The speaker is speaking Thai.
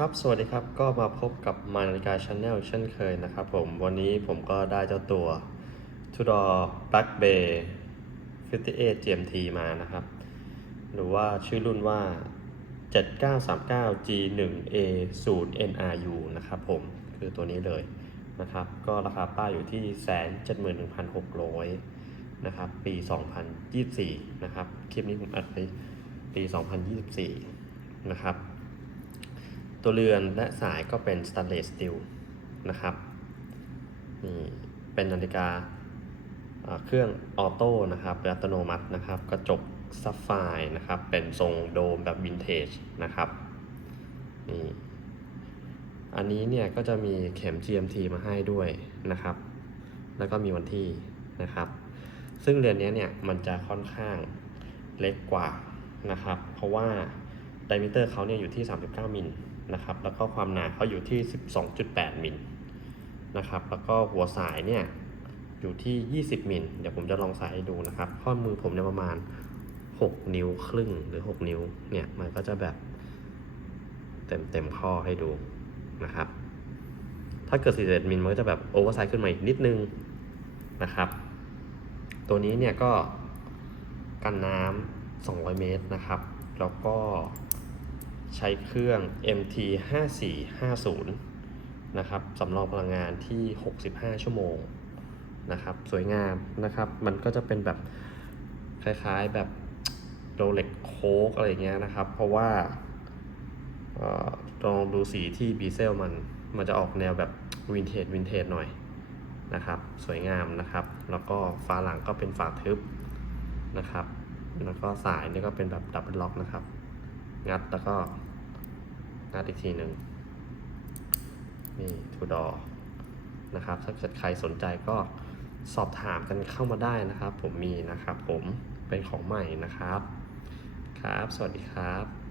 ครับ สวัสดีครับ ก็มาพบกับมานาฬิกาชาแนลเช่นเคยนะครับผม วันนี้ผมก็ได้เจ้าตัว Tudor Black Bay 58 GMT มานะครับ หรือว่าชื่อรุ่นว่า 7939 G1A 0 NRU นะครับผม คือตัวนี้เลยนะครับ ก็ราคาป้ายอยู่ที่ 171,600 นะครับ ปี 2024 นะครับ คลิปนี้ผมอัดไปปี 2024 นะครับ ตัวเรือนและสายก็เป็น stainless steel นะครับนี่เป็นนาฬิกาเครื่องออโต้นะครับอัตโนมัตินะครับ กระจกซับไฟนะครับ เป็นทรงโดมแบบวินเทจนะครับนี่อันนี้เนี่ยก็จะมีเข็ม GMT มาให้ด้วยนะครับ แล้วก็มีวันที่นะครับ ซึ่งเรือนนี้เนี่ยมันจะค่อนข้างเล็กกว่านะครับ เพราะว่า ไดมิเตอร์เขาเนี่ยอยู่ที่ 39 มิลนะครับ แล้วก็ความหนาเขาอยู่ที่ 12.8 มิลนะครับ แล้วก็หัวสายเนี่ยอยู่ที่ 20 มิล เดี๋ยวผมจะลองสายให้ดูนะครับ ข้อมือผมเนี่ยประมาณ 6 นิ้วครึ่งหรือ 6 นิ้ว เนี่ย มันก็จะแบบเต็มเต็มข้อให้ดูนะครับ ถ้าเกิด 41 มิล มันก็จะแบบโอเวอร์ไซส์ขึ้นมาอีกนิดนึงนะครับ ตัวนี้เนี่ยก็กันน้ำ 200 เมตรนะครับ แล้วก็ ใช้เครื่อง MT 5450นะครับสำรองพลังงานที่ 65 ชั่วโมงนะครับ สวยงามนะครับ มันก็จะเป็นแบบคล้ายๆแบบโรเล็กโคกอะไรเงี้ยนะครับ เพราะว่าลองดูสีที่บีเซลมัน มันจะออกแนวแบบวินเทจวินเทจหน่อยนะครับ สวยงามนะครับ แล้วก็ฝาหลังก็เป็นฝาทึบนะครับ แล้วก็สายนี่ก็เป็นแบบดับเบิลล็อกนะครับ งัดแล้วก็งัดอีกทีหนึ่งนี่ทูดอนะครับ ถ้าเกิดใครสนใจก็สอบถามกันเข้ามาได้นะครับ ผมมีนะครับ ผมเป็นของใหม่นะครับ ครับ สวัสดีครับ